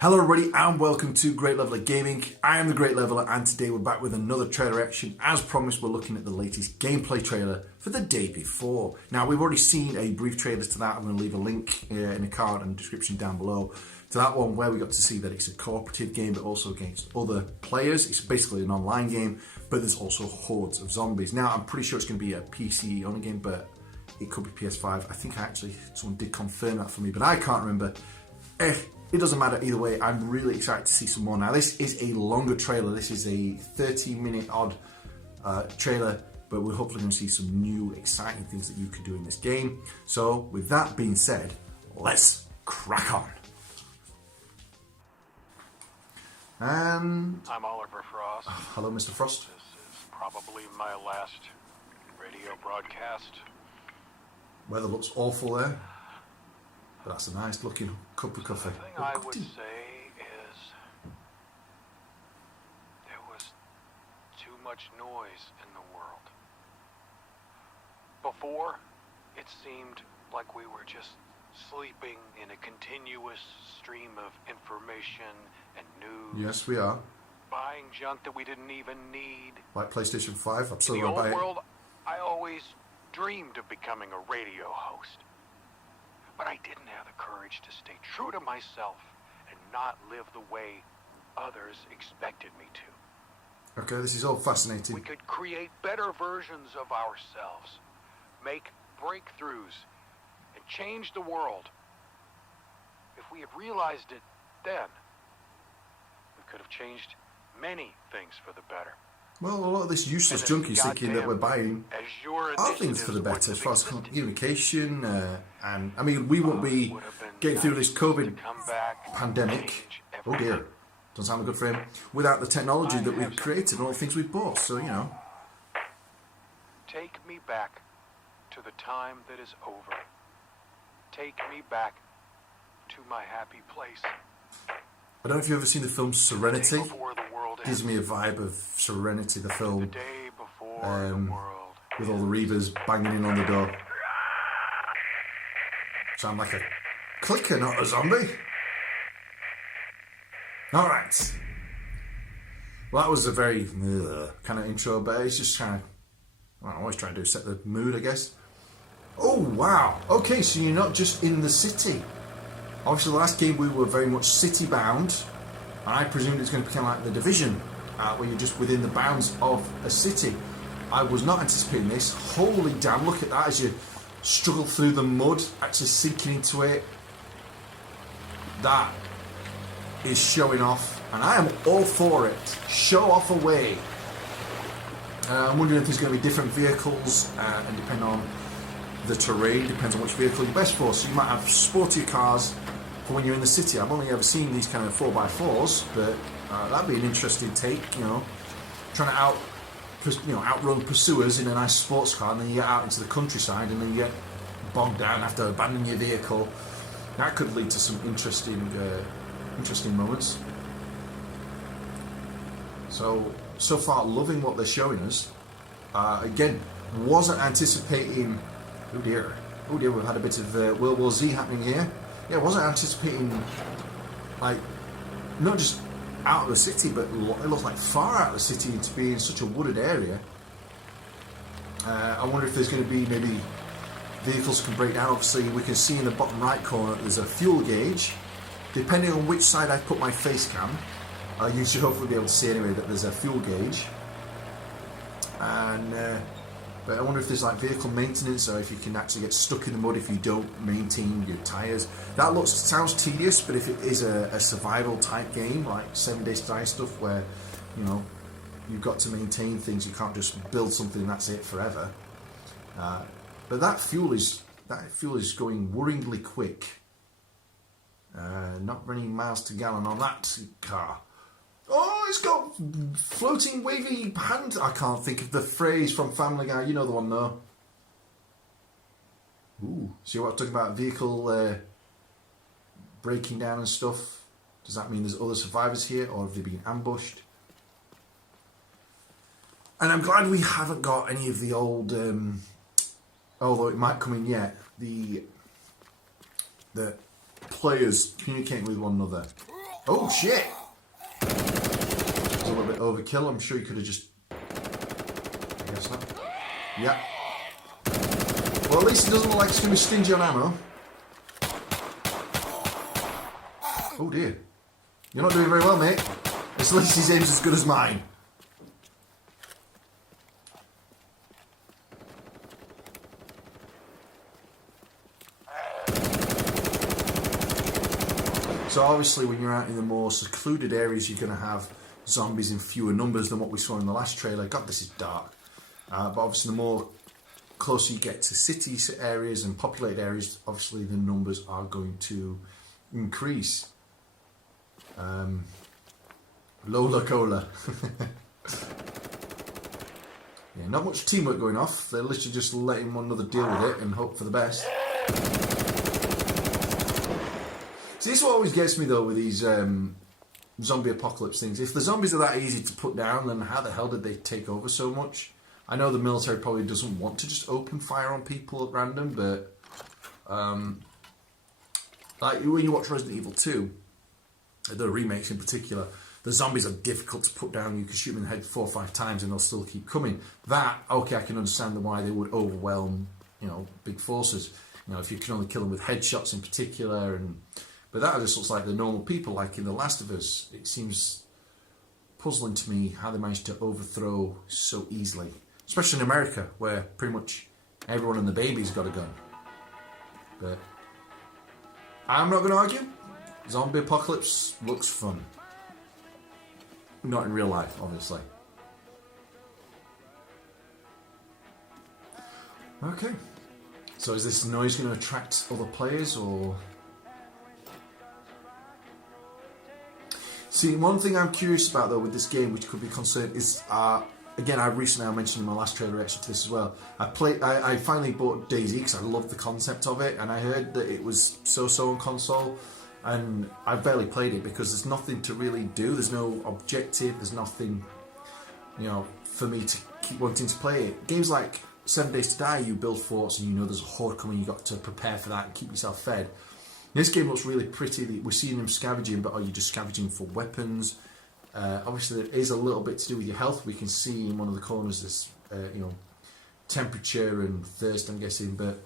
Hello everybody and welcome to Great Leveler Gaming. I am the Great Leveler and today we're back with another trailer reaction. As promised, we're looking at the latest gameplay trailer for the day before. Now we've already seen a brief trailer to that. I'm going to leave a link in the card and description down below to that one where we got to see that it's a cooperative game but also against other players. It's basically an online game, but there's also hordes of zombies. Now I'm pretty sure it's going to be a PC only game, but it could be PS5. I think someone did confirm that for me, but I can't remember. It doesn't matter either way. I'm really excited to see some more. Now this is a longer trailer. This is a 30-minute odd trailer, but we're hopefully going to see some new exciting things that you can do in this game. So with that being said, let's crack on. And I'm Oliver Frost. Hello, Mr. Frost. This is probably my last radio broadcast. Weather looks awful there, but that's a nice looking cup of coffee. The thing I would say is there was too much noise in the world. Before, it seemed like we were just sleeping in a continuous stream of information and news. Yes, we are. Buying junk that we didn't even need. Like PlayStation 5, I'm still In the going to buy old it. world, I always dreamed of becoming a radio host. But I didn't have the courage to stay true to myself and not live the way others expected me to. Okay, this is all fascinating. We could create better versions of ourselves, make breakthroughs, and change the world. If we had realized it then, we could have changed many things for the better. Well, a lot of this useless junk he's thinking that we're buying are things for the better as far as communication and I mean we won't be getting through this COVID pandemic, oh dear, doesn't sound good for him, without the technology that we've created and all the things we've bought, so you know. Take me back to the time that is over. Take me back to my happy place. I don't know if you've ever seen the film Serenity. Gives me a vibe of Serenity, the film, with all the Reavers banging in on the door. Sound like a clicker, not a zombie. Alright. Well, that was a very kind of intro, but it's just trying to, well, I'm always trying to set the mood, I guess. Oh, wow. Okay, so you're not just in the city. Obviously, the last game we were very much city-bound. And I presumed it's going to become like The Division, where you're just within the bounds of a city. I was not anticipating this. Holy damn, look at that as you struggle through the mud, actually sinking into it. That is showing off, and I am all for it. Show off away. I'm wondering if there's going to be different vehicles, and depending on the terrain, depends on which vehicle you're best for. So you might have sportier cars for when you're in the city. I've only ever seen these kind of 4x4s, but that'd be an interesting take, you know, trying to outrun pursuers in a nice sports car, and then you get out into the countryside and then you get bogged down after abandoning your vehicle. That could lead to some interesting moments. So far, loving what they're showing us. Again, wasn't anticipating. Oh dear, we've had a bit of World War Z happening here. Yeah, I wasn't anticipating, like, not just out of the city, but it looks like far out of the city to be in such a wooded area. I wonder if there's going to be maybe vehicles can break down. Obviously, we can see in the bottom right corner there's a fuel gauge. Depending on which side I put my face cam, you should hopefully be able to see anyway that there's a fuel gauge. And but I wonder if there's like vehicle maintenance, or if you can actually get stuck in the mud if you don't maintain your tyres. That sounds tedious, but if it is a survival type game, like 7 Days to Die stuff, where, you know, you've got to maintain things, you can't just build something and that's it forever. But that fuel is going worryingly quick. Not many miles to gallon on that car. Oh, it's got floating wavy hand. I can't think of the phrase from Family Guy. You know the one though. Ooh, see what I'm talking about? Vehicle breaking down and stuff. Does that mean there's other survivors here, or have they been ambushed? And I'm glad we haven't got any of the old, although it might come in yet, the players communicating with one another. Oh shit! It's a little bit overkill. I'm sure you could have just... I guess not. Yeah. Well, at least it doesn't look like it's going to be stingy on ammo. Oh dear. You're not doing very well, mate. At least his aim's as good as mine. So obviously when you're out in the more secluded areas, you're going to have zombies in fewer numbers than what we saw in the last trailer. God, this is dark. But obviously the more closer you get to cities areas and populated areas, obviously the numbers are going to increase. Lola Cola. Yeah, not much teamwork going off. They're literally just letting one another deal with it and hope for the best. See, this is what always gets me though with these zombie apocalypse things. If the zombies are that easy to put down, then how the hell did they take over so much? I know the military probably doesn't want to just open fire on people at random, but like when you watch Resident Evil 2, the remakes in particular, the zombies are difficult to put down. You can shoot them in the head 4 or 5 times and they'll still keep coming. That, okay, I can understand why they would overwhelm, big forces. If you can only kill them with headshots in particular, but that just looks like the normal people, like in The Last of Us. It seems puzzling to me how they managed to overthrow so easily, especially in America, where pretty much everyone and the baby's got a gun. But I'm not going to argue. Zombie apocalypse looks fun. Not in real life, obviously. Okay. So is this noise going to attract other players, or... See, one thing I'm curious about though with this game, which could be concerned, is again, I mentioned in my last trailer reaction to this as well. I finally bought DayZ because I loved the concept of it, and I heard that it was so-so on console, and I barely played it because there's nothing to really do. There's no objective. There's nothing, for me to keep wanting to play it. Games like 7 Days to Die, you build forts and there's a horde coming. You got to prepare for that and keep yourself fed. This game looks really pretty. We're seeing them scavenging, but are you just scavenging for weapons? Obviously, there is a little bit to do with your health. We can see in one of the corners this, temperature and thirst, I'm guessing. But,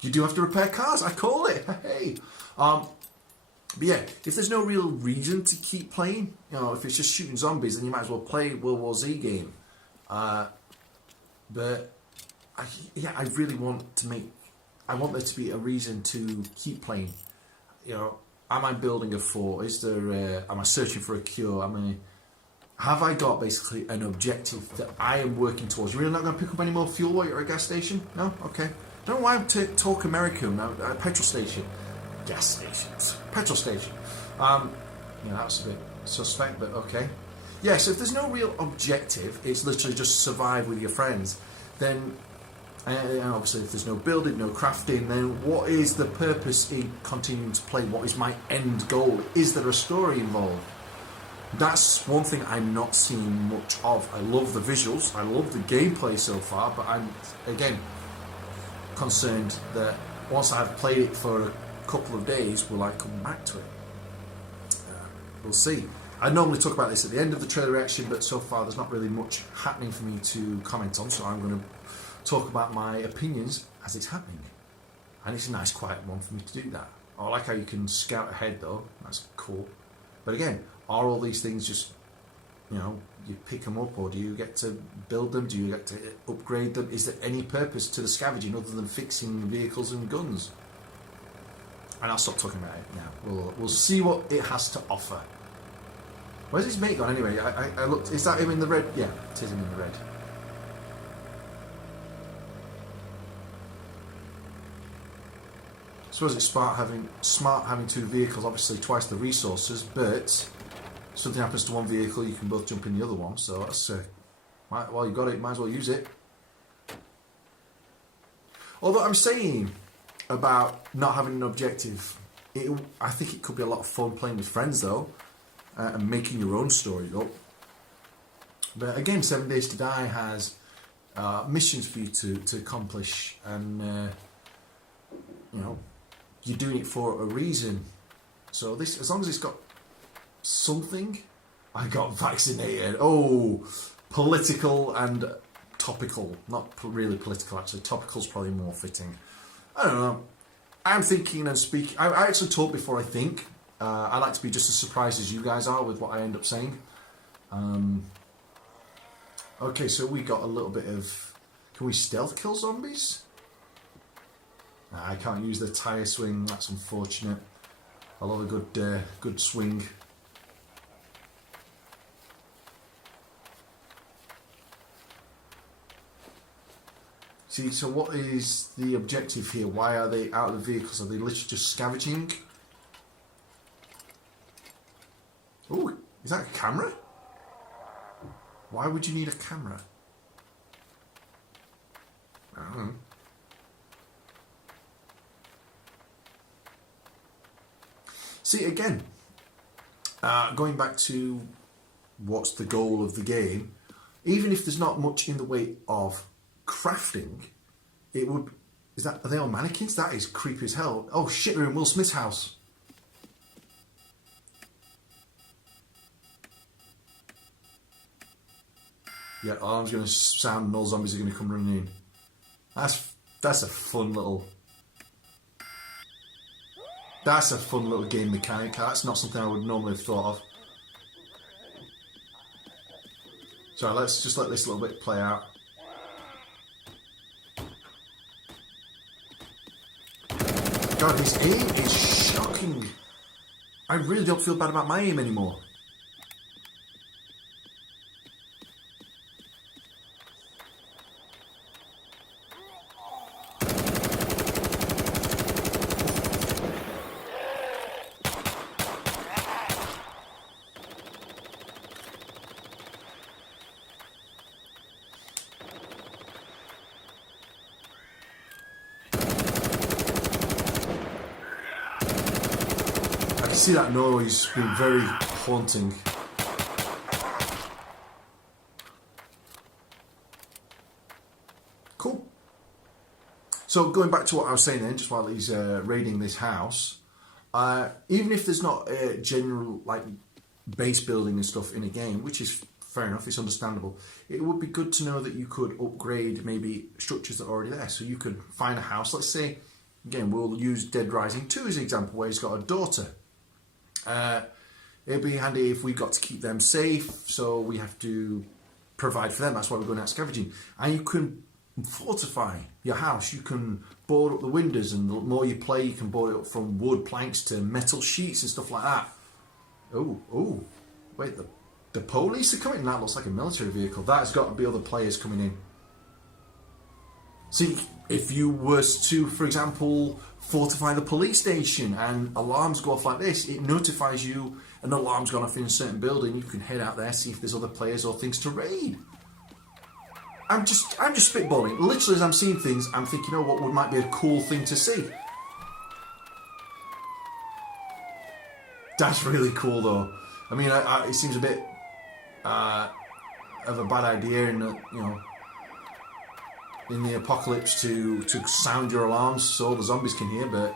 you do have to repair cars. I call it. Hey. But yeah, if there's no real reason to keep playing, if it's just shooting zombies, then you might as well play World War Z game. But, I really want to I want there to be a reason to keep playing. Am I building a fort? Am I searching for a cure? Have I got basically an objective that I am working towards? You're really not going to pick up any more fuel while you're at a gas station? No? Okay. I don't know why I'm talk American now. Petrol station. Gas stations. Petrol station. That's a bit suspect, but okay. Yeah, so if there's no real objective, it's literally just survive with your friends, then... And obviously if there's no building, no crafting, then what is the purpose in continuing to play? What is my end goal? Is there a story involved? That's one thing I'm not seeing much of. I love the visuals, I love the gameplay so far, but I'm, again, concerned that once I've played it for a couple of days, will I come back to it? We'll see. I normally talk about this at the end of the trailer reaction, but so far there's not really much happening for me to comment on, so I'm going to talk about my opinions as it's happening. And it's a nice quiet one for me to do that. I like how you can scout ahead though, that's cool. But again, are all these things just, you pick them up, or do you get to build them? Do you get to upgrade them? Is there any purpose to the scavenging other than fixing vehicles and guns? And I'll stop talking about it now. We'll see what it has to offer. Where's his mate gone anyway? I looked, is that him in the red? Yeah, it is him in the red. I suppose it's smart having 2 vehicles, obviously twice the resources, but if something happens to one vehicle, you can both jump in the other one, so that's, while you got it, might as well use it. Although I'm saying about not having an objective, I think it could be a lot of fun playing with friends though, and making your own story up. But again, 7 Days to Die has missions for you to accomplish, and you're doing it for a reason. So this, as long as it's got something. I got vaccinated. Oh, political and topical. Not really political, actually. Topical's probably more fitting. I don't know. I'm thinking and speaking. I actually talk before I think. I like to be just as surprised as you guys are with what I end up saying. Okay, so we got a little bit of... Can we stealth kill zombies? Nah, I can't use the tyre swing. That's unfortunate. I love a good swing. See, so what is the objective here? Why are they out of the vehicles? Are they literally just scavenging? Oh, is that a camera? Why would you need a camera? I don't know. See, again, going back to what's the goal of the game, even if there's not much in the way of crafting, it would... Are they all mannequins? That is creepy as hell. Oh shit, they're in Will Smith's house. Yeah, alarm's going to sound and all zombies are going to come running in. That's a fun little... That's a fun little game mechanic. That's not something I would normally have thought of. So let's just let this little bit play out. God, his aim is shocking. I really don't feel bad about my aim anymore. See that noise being very haunting. Cool. So going back to what I was saying then, just while he's raiding this house, even if there's not a general like base building and stuff in a game, which is fair enough, it's understandable, it would be good to know that you could upgrade maybe structures that are already there. So you could find a house, let's say, again, we'll use Dead Rising 2 as an example, where he's got a daughter. It'd be handy if we got to keep them safe, so we have to provide for them. That's why we're going out scavenging. And you can fortify your house. You can board up the windows, and the more you play, you can board it up from wood planks to metal sheets and stuff like that. Oh, wait, the police are coming? That looks like a military vehicle. That's got to be other players coming in. See, if you were to, for example, fortify the police station and alarms go off like this, it notifies you an alarm's gone off in a certain building. You can head out there, see if there's other players or things to raid. I'm just spitballing. Literally, as I'm seeing things, I'm thinking, oh, what might be a cool thing to see? That's really cool, though. I mean, it seems a bit of a bad idea in in the apocalypse to sound your alarms so the zombies can hear, but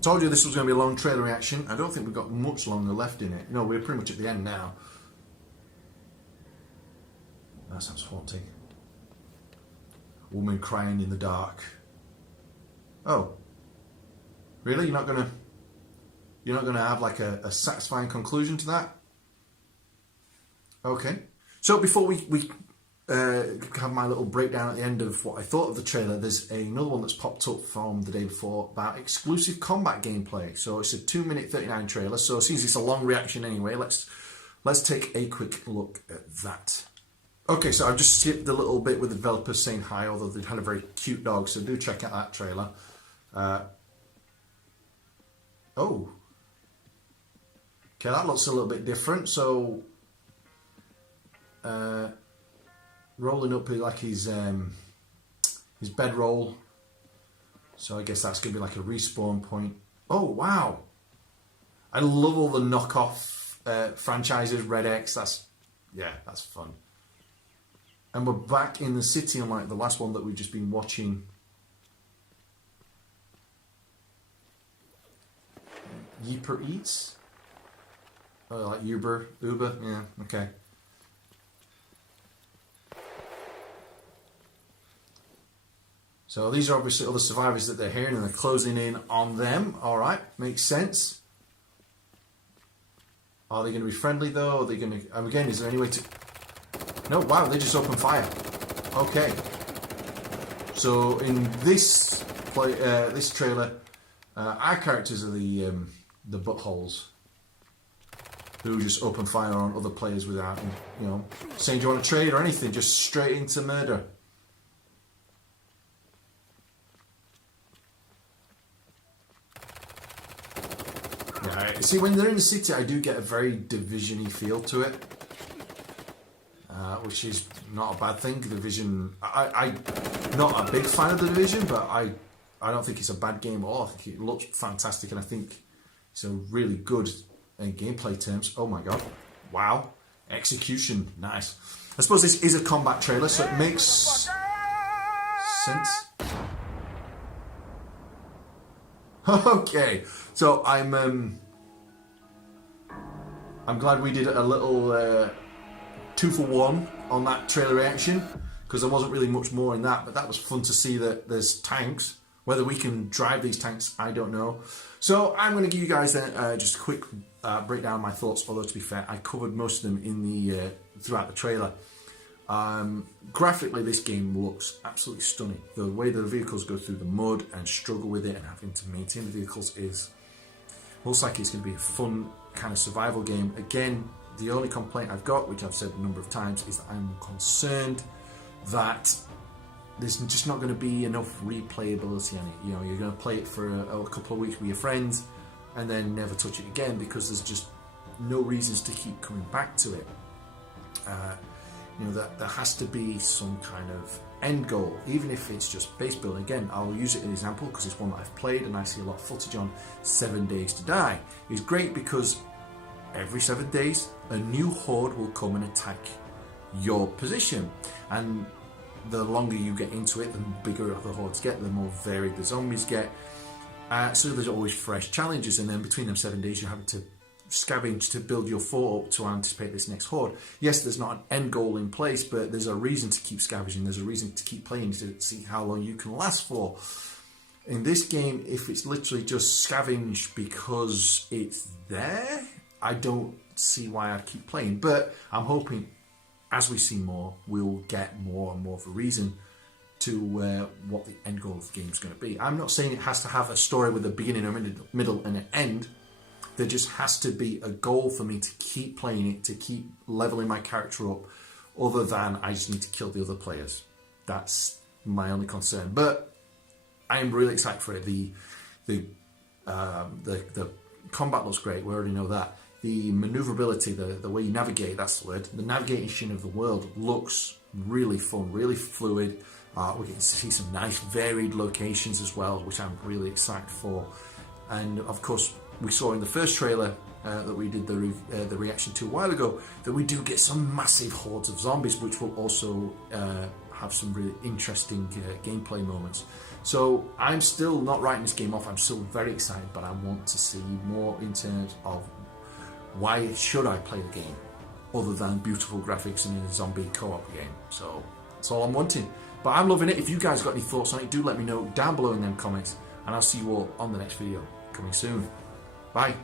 told you this was going to be a long trailer reaction. I don't think we've got much longer left in it. No, we're pretty much at the end now. That sounds haunting. Woman crying in the dark. Oh, really? You're not gonna have like a satisfying conclusion to that? Okay. So before we have my little breakdown at the end of what I thought of the trailer, there's another one that's popped up from the day before about exclusive combat gameplay. So it's a 2-minute 39 trailer. So since it's a long reaction anyway, let's take a quick look at that. Okay, so I've just skipped the little bit with the developers saying hi, although they had a very cute dog, so do check out that trailer. Oh. Okay, that looks a little bit different. So, rolling up like his bedroll. So I guess that's going to be like a respawn point. Oh, wow. I love all the knockoff franchises, Red X, that's Yeah, that's fun. And we're back in the city, unlike the last one that we've just been watching. Yeeper Eats? Oh, like Uber? Yeah, okay. So these are obviously other survivors that they're hearing and they're closing in on them. Alright, makes sense. Are they going to be friendly though? Are they going to... Again, is there any way to... No, wow, they just opened fire. Okay. So in this this trailer, our characters are the buttholes who just open fire on other players without, you know, saying, do you want to trade or anything? Just straight into murder. Yeah, see, when they're in the city, I do get a very Division-y feel to it. Which is not a bad thing. The Division, I'm not a big fan of the Division, but I don't think it's a bad game at all. I think it looks fantastic, and I think it's a really good in gameplay terms. Oh my god, wow, execution, nice. I suppose this is a combat trailer, so it makes sense. Okay, so I'm glad we did a little 2-for-1 on that trailer reaction, because there wasn't really much more in that, but that was fun to see that there's tanks. Whether we can drive these tanks, I don't know. So I'm going to give you guys just a quick breakdown of my thoughts, although to be fair, I covered most of them in the throughout the trailer. Graphically, this game looks absolutely stunning. The way the vehicles go through the mud and struggle with it and having to maintain the vehicles looks like it's going to be a fun kind of survival game. Again, the only complaint I've got, which I've said a number of times, is that I'm concerned that there's just not going to be enough replayability in it. You know, you're going to play it for a couple of weeks with your friends and then never touch it again because there's just no reasons to keep coming back to it. You know, that there has to be some kind of end goal, even if it's just base building. Again, I'll use it as an example because it's one that I've played and I see a lot of footage on. 7 Days to Die. It's great because every 7 days a new horde will come and attack your position, and the longer you get into it, the bigger the hordes get, the more varied the zombies get. So there's always fresh challenges, and then between them 7 days you're having to scavenge to build your fort up to anticipate this next horde. Yes, there's not an end goal in place, but there's a reason to keep scavenging, there's a reason to keep playing to see how long you can last for. In this game, if it's literally just scavenge because it's there, I don't see why I'd keep playing, but I'm hoping as we see more, we'll get more and more of a reason to what the end goal of the game is going to be. I'm not saying it has to have a story with a beginning, a middle, and an end. There just has to be a goal for me to keep playing it, to keep leveling my character up, other than I just need to kill the other players. That's my only concern. But I'm really excited for it. The combat looks great. We already know that. The maneuverability, the way you navigate, that's the word. The navigation of the world looks really fun, really fluid. We can see some nice varied locations as well, which I'm really excited for. And of course, we saw in the first trailer that we did the reaction to a while ago, that we do get some massive hordes of zombies, which will also have some really interesting gameplay moments. So I'm still not writing this game off. I'm still very excited, but I want to see more in terms of why should I play the game other than beautiful graphics and a zombie co-op game. So that's all I'm wanting. But I'm loving it. If you guys got any thoughts on it, do let me know down below in them comments, and I'll see you all on the next video coming soon. Bye.